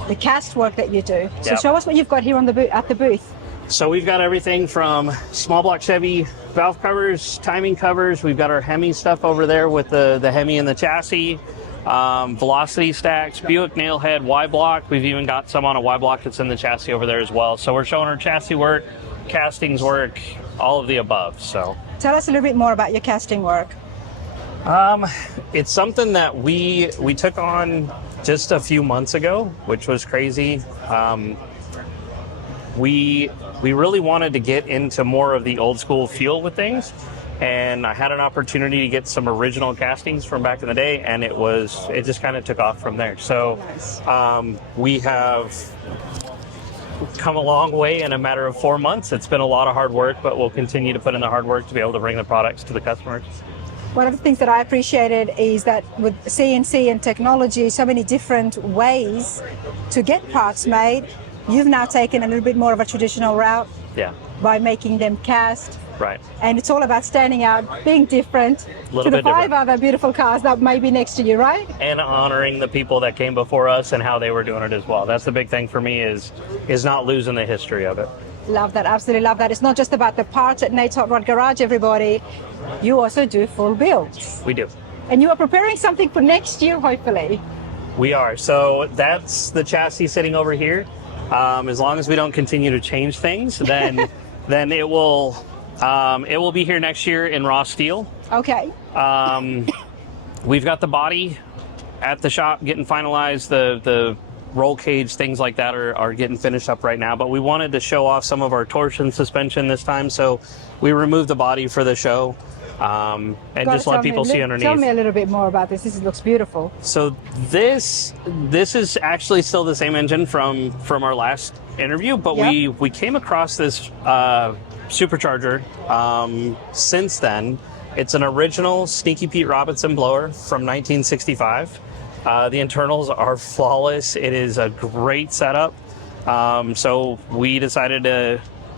the cast work that you do. So Yep. show us what you've got here on at the booth. So we've got everything from small block Chevy valve covers, timing covers. We've got our Hemi stuff over there with the Hemi and the chassis. Velocity stacks, Buick nailhead, Y-block. We've even got some on a Y-block that's in the chassis over there as well. So we're showing our chassis work, castings work, all of the above. So tell us a little bit more about your casting work. It's something that we took on just a few months ago, which was crazy. We really wanted to get into more of the old school feel with things. And I had an opportunity to get some original castings from back in the day, and it just kind of took off from there. So we have come a long way in a matter of 4 months. It's been a lot of hard work, but we'll continue to put in the hard work to be able to bring the products to the customers. One of the things that I appreciated is that with CNC and technology, so many different ways to get parts made, you've now taken a little bit more of a traditional route. Yeah. by making them cast. Right. And it's all about standing out, being different Little to the bit five different. other beautiful cars that may be next to you, right? And honoring the people that came before us and how they were doing it as well. That's the big thing for me is not losing the history of it. Love that, absolutely love that. It's not just about the parts at Nate's Hot Rod Garage, everybody. You also do full builds. We do. And you are preparing something for next year, hopefully. We are. So that's the chassis sitting over here. As long as we don't continue to change things, then then it will be here next year in raw steel. Okay. We've got the body at the shop getting finalized. The roll cage, things like that are getting finished up right now. But we wanted to show off some of our torsion suspension this time, so we removed the body for the show. And just let people see underneath. Tell me a little bit more about this. This looks beautiful. So this is actually still the same engine from our last interview, but Yep. we came across this supercharger since then. It's an original Sneaky Pete Robinson blower from 1965. The internals are flawless. It is a great setup. So we decided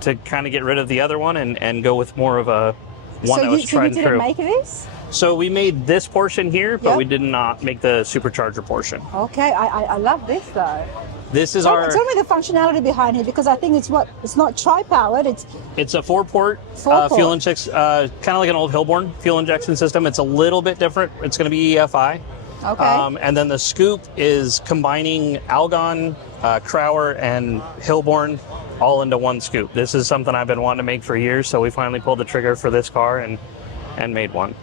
to kind of get rid of the other one and go with more of a one that was tried and So you true. didn't make this? So we made this portion here, but Yep. we did not make the supercharger portion. Okay, I love this though. This is Tell our. me the functionality behind it, because I think it's not tri-powered. It's a four-port Four-port. fuel injection, kind of like an old Hilborn fuel injection system. It's a little bit different. It's going to be EFI. Okay. And then the scoop is combining Algon, Crower, and Hilborn all into one scoop. This is something I've been wanting to make for years, so we finally pulled the trigger for this car and made one.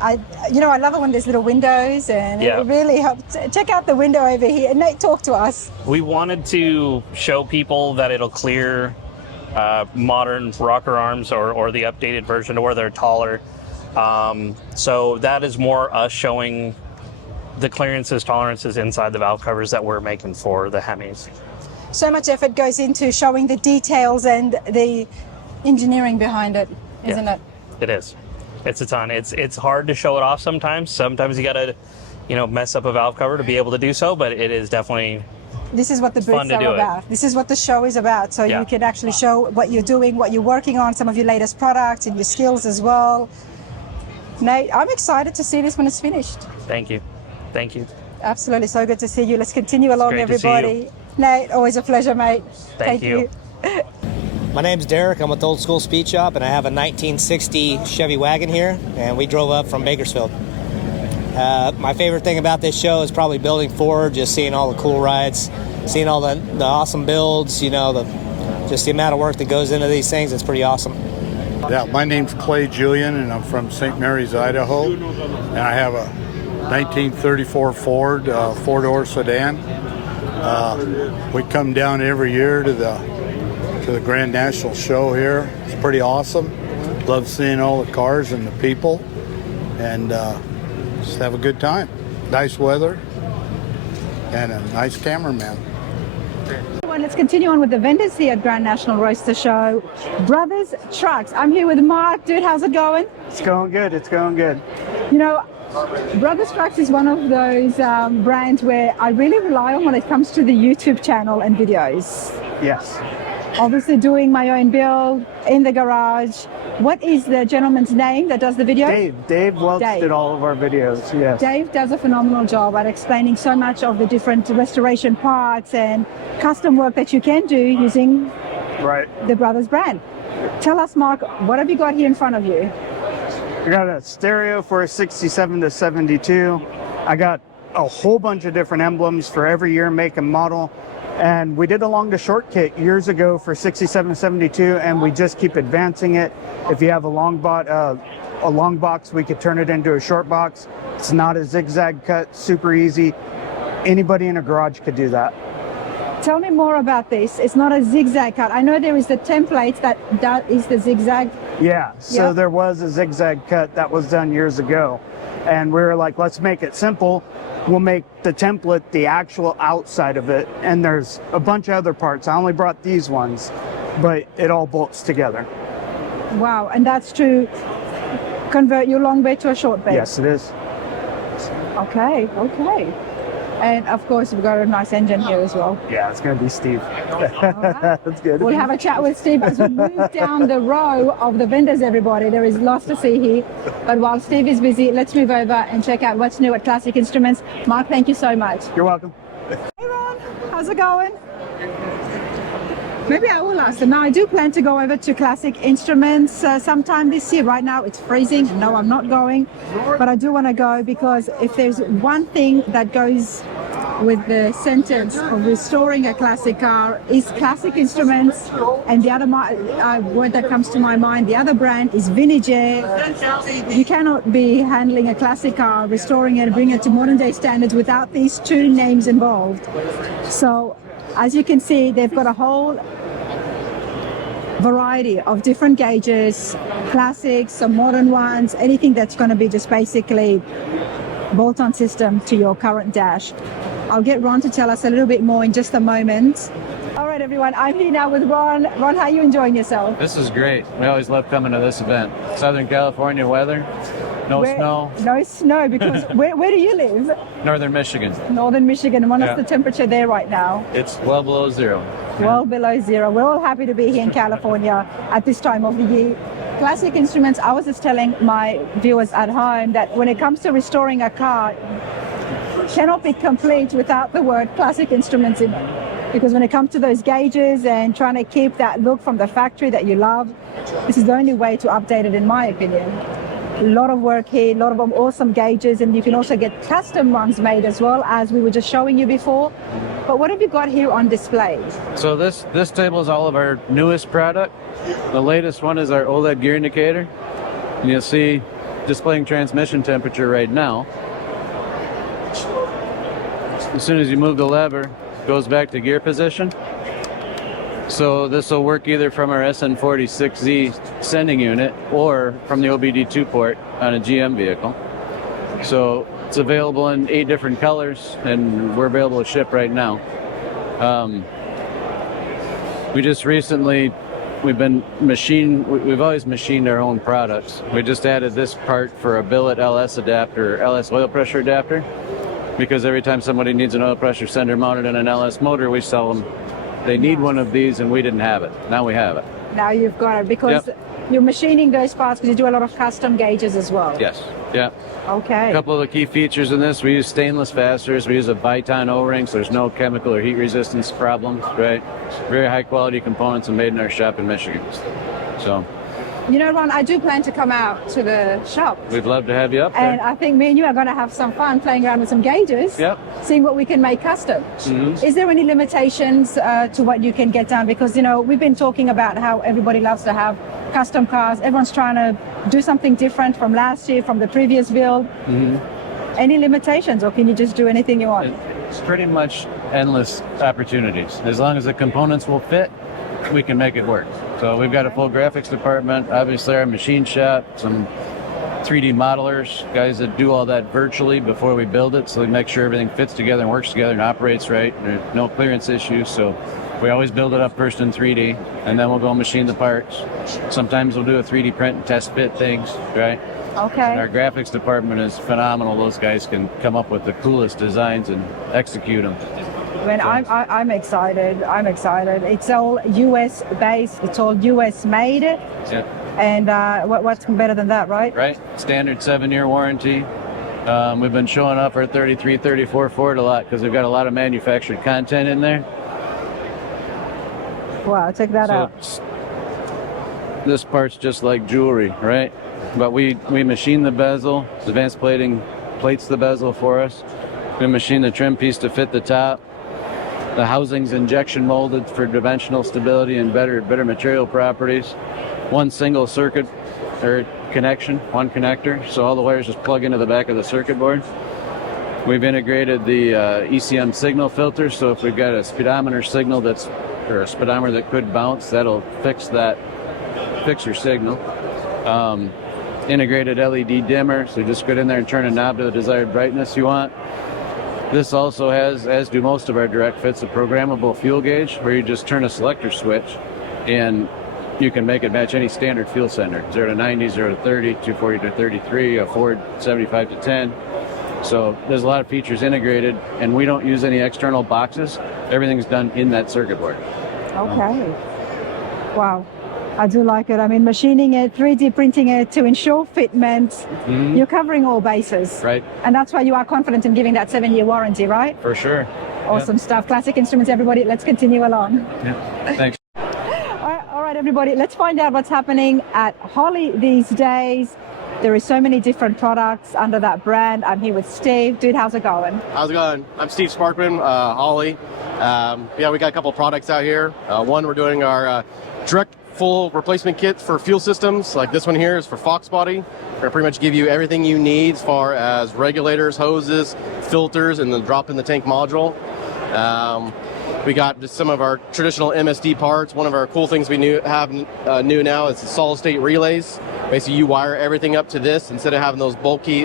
I love it when there's little windows, and Yeah. it really helps. Check out the window over here. Nate, talk to us. We wanted to show people that it'll clear modern rocker arms or the updated version to where they're taller. So that is more us showing the clearances, tolerances inside the valve covers that we're making for the Hemis. So much effort goes into showing the details and the engineering behind it, isn't it? It is. It's a ton. It's hard to show it off sometimes. Sometimes you gotta, mess up a valve cover to be able to do so, but it is definitely. This is what the fun booths to do are it. about. This is what the show is about. So Yeah. you can actually show what you're doing, what you're working on, some of your latest products and your skills as well. Nate, I'm excited to see this when it's finished. Thank you. Thank you. Absolutely, so good to see you. Let's continue along, great to see everybody. Nate, always a pleasure, mate. Thank you. My name's Derek. I'm with Old School Speed Shop, and I have a 1960 Chevy wagon here, and we drove up from Bakersfield. My favorite thing about this show is probably building forward, just seeing all the cool rides, seeing all the awesome builds, just the amount of work that goes into these things. It's pretty awesome. Yeah, my name's Clay Julian, and I'm from St. Mary's, Idaho, and I have a 1934 Ford four-door sedan. We come down every year to the Grand National Show here. It's pretty awesome. Love seeing all the cars and the people, and just have a good time. Nice weather and a nice cameraman. Everyone, let's continue on with the vendors here at Grand National Roadster Show. Brothers Trucks. I'm here with Mark. Dude, how's it going? It's going good. It's going good. Brothers Trucks is one of those brands where I really rely on when it comes to the YouTube channel and videos. Yes. Obviously doing my own build in the garage. What is the gentleman's name that does the video? Dave Welch did all of our videos, yes. Dave does a phenomenal job at explaining so much of the different restoration parts and custom work that you can do using the Brothers brand. Tell us, Mark, what have you got here in front of you? I got a stereo for a 67 to 72. I got a whole bunch of different emblems for every year, make and model. And we did a long to short kit years ago for 67 72, and we just keep advancing it. If you have a long box, we could turn it into a short box. It's not a zigzag cut, super easy. Anybody in a garage could do that. Tell me more about this. It's not a zigzag cut. I know there is the template that is the zigzag. Yeah, so there was a zigzag cut that was done years ago. And we were like, let's make it simple. We'll make the template the actual outside of it. And there's a bunch of other parts. I only brought these ones, but it all bolts together. Wow, and that's to convert your long bed to a short bed? Yes, it is. Okay. And of course, we've got a nice engine here as well. Yeah, it's going to be Steve. Right. That's good. We'll have a chat with Steve as we move down the row of the vendors, everybody. There is lots to see here. But while Steve is busy, let's move over and check out what's new at Classic Instruments. Mark, thank you so much. You're welcome. Hey, Ron. How's it going? Maybe I will ask them. Now, I do plan to go over to Classic Instruments sometime this year. Right now, it's freezing. No, I'm not going. But I do want to go because if there's one thing that goes with the sentence of restoring a classic car is Classic Instruments, and the other word that comes to my mind, the other brand is Vintage. You cannot be handling a classic car, restoring it, bringing it to modern day standards without these two names involved. So as you can see, they've got a whole variety of different gauges, classics, some modern ones, anything that's going to be just basically bolt-on system to your current dash. I'll get Ron to tell us a little bit more in just a moment. All right, everyone, I'm here now with Ron. Ron, how are you enjoying yourself? This is great. We always love coming to this event. Southern California weather, no snow. No snow, because where do you live? Northern Michigan. Northern Michigan. And what's the temperature there right now? It's well below zero. Well below zero. We're all happy to be here in California at this time of the year. Classic Instruments, I was just telling my viewers at home that when it comes to restoring a car, cannot be complete without the word Classic Instruments in it. Because when it comes to those gauges and trying to keep that look from the factory that you love, this is the only way to update it, in my opinion. A lot of work here, a lot of awesome gauges, and you can also get custom ones made as well, as we were just showing you before. But what have you got here on display? So this table is all of our newest product. The latest one is our OLED gear indicator. And you'll see displaying transmission temperature right now. As soon as you move the lever, it goes back to gear position. So this will work either from our SN46Z sending unit or from the OBD2 port on a GM vehicle. So it's available in 8 different colors, and we're available to ship right now. We just recently, we've always machined our own products. We just added this part for a billet LS adapter, LS oil pressure adapter, because every time somebody needs an oil pressure sender mounted in an LS motor, we sell them. They need one of these, and we didn't have it. Now we have it. Now you've got it, because you're machining those parts because you do a lot of custom gauges as well. Yes. Yeah. Okay. A couple of the key features in this, we use stainless fasteners. We use a Viton O-ring, so there's no chemical or heat resistance problems, right? Very high quality components and made in our shop in Michigan. So. You know, Ron, I do plan to come out to the shop. We'd love to have you up there. And I think me and you are going to have some fun playing around with some gauges, seeing what we can make custom. Mm-hmm. Is there any limitations to what you can get done? Because, you know, we've been talking about how everybody loves to have custom cars. Everyone's trying to do something different from last year, from the previous build. Mm-hmm. Any limitations, or can you just do anything you want? It's pretty much endless opportunities. As long as the components will fit, we can make it work. So we've got a full graphics department, obviously our machine shop, some 3D modelers, guys that do all that virtually before we build it, so we make sure everything fits together and works together and operates right. There's no clearance issues, so we always build it up first in 3D, and then we'll go machine the parts. Sometimes we'll do a 3D print and test fit things, right? Okay. And our graphics department is phenomenal. Those guys can come up with the coolest designs and execute them. Man, I'm excited. I'm excited. It's all US based. It's all US made. Yeah. And what's better than that, right? Right. Standard 7-year warranty. We've been showing off our 33, 34 Ford a lot because we've got a lot of manufactured content in there. Wow, check that out. This part's just like jewelry, right? But we machine the bezel. Advanced plating plates the bezel for us. We machine the trim piece to fit the top. The housing's injection molded for dimensional stability and better material properties. One single circuit or connection, one connector, so all the wires just plug into the back of the circuit board. We've integrated the ECM signal filter, so if we've got a speedometer signal or a speedometer that could bounce, that'll fix your signal. Integrated LED dimmer, so you just get in there and turn a knob to the desired brightness you want. This also has, as do most of our direct fits, a programmable fuel gauge where you just turn a selector switch and you can make it match any standard fuel sender. 0 to 90, 0 to 30, 240 to 33, a Ford 75 to 10. So there's a lot of features integrated, and we don't use any external boxes. Everything's done in that circuit board. Okay. Wow. I do like it. I mean, machining it, 3D printing it to ensure fitment. You're covering all bases. Right. And that's why you are confident in giving that 7-year warranty, right? For sure. Awesome stuff. Classic Instruments, everybody. Let's continue along. Yeah. Thanks. All right, everybody. Let's find out what's happening at Holley these days. There is so many different products under that brand. I'm here with Steve. Dude, how's it going? How's it going? I'm Steve Sparkman, Holley. Yeah, we got a couple of products out here. One, we're doing our direct full replacement kit for fuel systems. Like this one here is for Fox Body. We're gonna pretty much give you everything you need as far as regulators, hoses, filters, and the drop in the tank module. We got just some of our traditional MSD parts. One of our cool things we have new now is the solid state relays. Basically, you wire everything up to this instead of having those bulky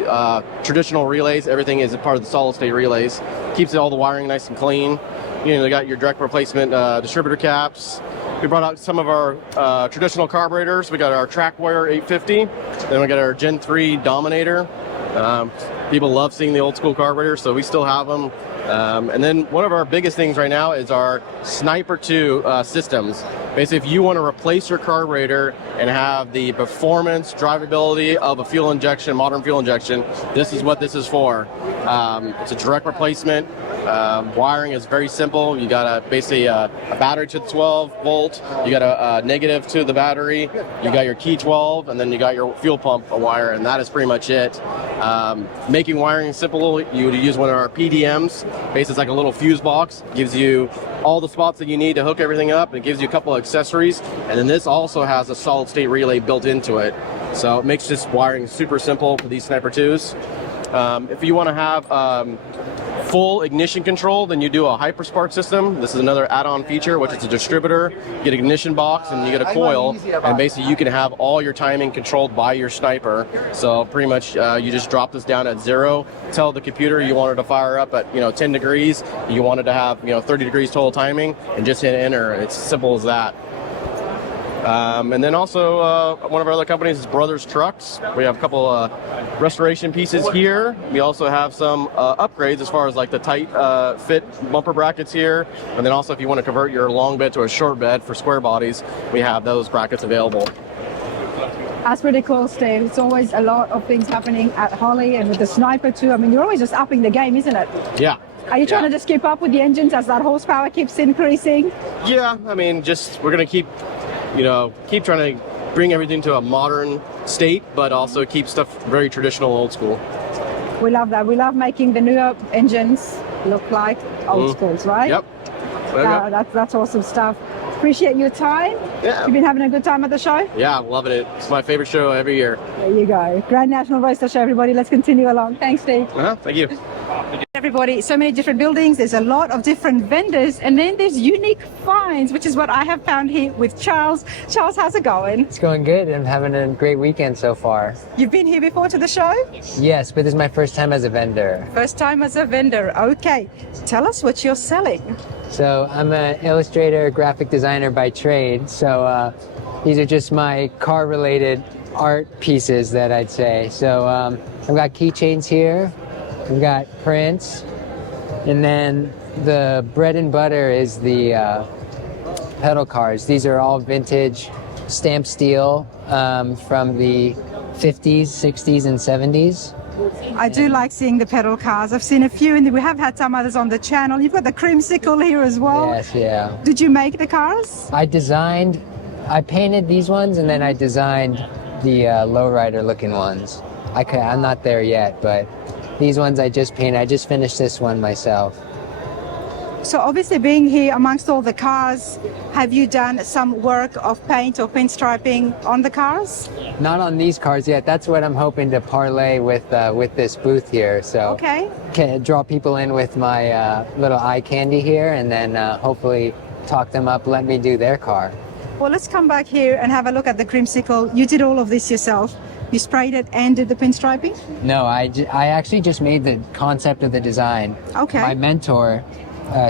traditional relays. Everything is a part of the solid state relays. Keeps all the wiring nice and clean. You know, they got your direct replacement distributor caps. We brought out some of our traditional carburetors. We got our Trackwire 850. Then we got our Gen 3 Dominator. People love seeing the old school carburetors, so we still have them. And then one of our biggest things right now is our Sniper 2 systems. Basically, if you want to replace your carburetor and have the performance, drivability of a fuel injection, modern fuel injection, this is what this is for. It's a direct replacement. Wiring is very simple. You got basically a battery to the 12 volt. You got a negative to the battery. You got your key 12, and then you got your fuel pump wire, and that is pretty much it. Making wiring simple, you would use one of our PDMs. Basically, it's like a little fuse box. Gives you all the spots that you need to hook everything up. It gives you a couple of accessories, and then this also has a solid state relay built into it. So it makes this wiring super simple for these Sniper 2s. If you want to have full ignition control, then you do a Hyperspark system. This is another add-on feature, which is a distributor. You get an ignition box and you get a coil, and basically you can have all your timing controlled by your Sniper. So pretty much you just drop this down at 0, tell the computer you want it to fire up at 10 degrees, you want it to have 30 degrees total timing, and just hit enter. It's simple as that. And then also one of our other companies is Brothers Trucks. We have a couple restoration pieces here. We also have some upgrades as far as like the tight fit bumper brackets here. And then also if you want to convert your long bed to a short bed for square bodies, we have those brackets available. That's pretty cool, Steve. It's always a lot of things happening at Holley, and with the Sniper too. I mean, you're always just upping the game, isn't it? Yeah. Are you trying to just keep up with the engines as that horsepower keeps increasing? Yeah, I mean, we're going to keep trying to bring everything to a modern state, but also keep stuff very traditional, old school. We love that. We love making the newer engines look like old schools, right? Yep. That's awesome stuff. Appreciate your time. Yeah. You've been having a good time at the show? Yeah, loving it. It's my favorite show every year. There you go. Grand National Roadster Show, everybody. Let's continue along. Thanks, Steve. Thank you. Everybody, so many different buildings. There's a lot of different vendors, and then there's unique finds, which is what I have found here with Charles. Charles, how's it going? It's going good. I'm having a great weekend so far. You've been here before to the show? Yes, but this is my first time as a vendor. First time as a vendor. Okay. Tell us what you're selling. So I'm an illustrator, graphic designer by trade. So these are just my car-related art pieces that I'd say. So I've got keychains here. We've got prints, and then the bread and butter is the pedal cars. These are all vintage stamped steel from the 50s, 60s, and 70s. I do like seeing the pedal cars. I've seen a few, and we have had some others on the channel. You've got the creamsicle here as well. Yes, yeah. Did you make the cars? I painted these ones, and then I designed the lowrider looking ones. I'm not there yet, but these ones I just painted. I just finished this one myself. So obviously being here amongst all the cars, have you done some work of paint or pinstriping on the cars? Not on these cars yet. That's what I'm hoping to parlay with this booth here. So okay. Can draw people in with my little eye candy here, and then hopefully talk them up, let me do their car. Well, let's come back here and have a look at the creamsicle. You did all of this yourself. You sprayed it and did the pinstriping? No, I actually just made the concept of the design. Okay. My mentor,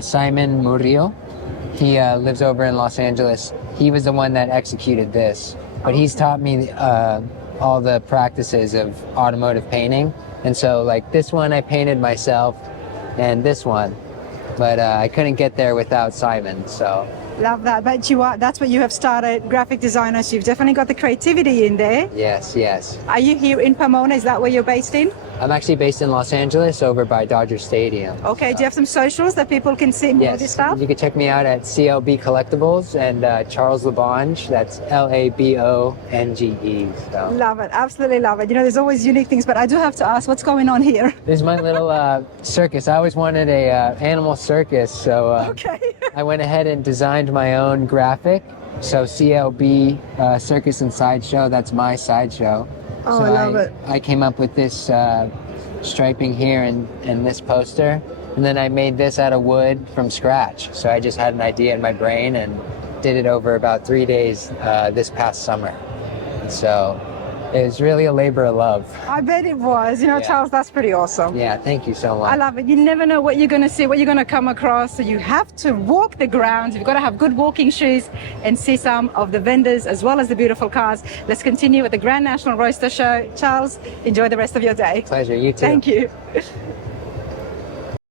Simon Murillo, he lives over in Los Angeles. He was the one that executed this, but he's taught me all the practices of automotive painting. And so like this one I painted myself and this one, but I couldn't get there without Simon, so. Love that. But that's what you have started, graphic designer, so you've definitely got the creativity in there. Yes, yes. Are you here in Pomona? Is that where you're based in? I'm actually based in Los Angeles over by Dodger Stadium. Okay, do you have some socials that people can see more of this stuff? You can check me out at CLB Collectibles and Charles Labonge, that's LABONGE. So. Love it, absolutely love it. You know, there's always unique things, but I do have to ask, what's going on here? This is my little circus. I always wanted a animal circus, so okay. I went ahead and designed my own graphic. So CLB Circus and Sideshow, that's my sideshow. Oh, so I love it. I came up with this striping here and this poster, and then I made this out of wood from scratch. So I just had an idea in my brain and did it over about 3 days this past summer. So it was really a labor of love. I bet it was. You know, Yeah. Charles, that's pretty awesome. Yeah, thank you so much. I love it. You never know what you're going to see, what you're going to come across. So you have to walk the grounds. You've got to have good walking shoes and see some of the vendors as well as the beautiful cars. Let's continue with the Grand National Roadster Show. Charles, enjoy the rest of your day. Pleasure. You too. Thank you.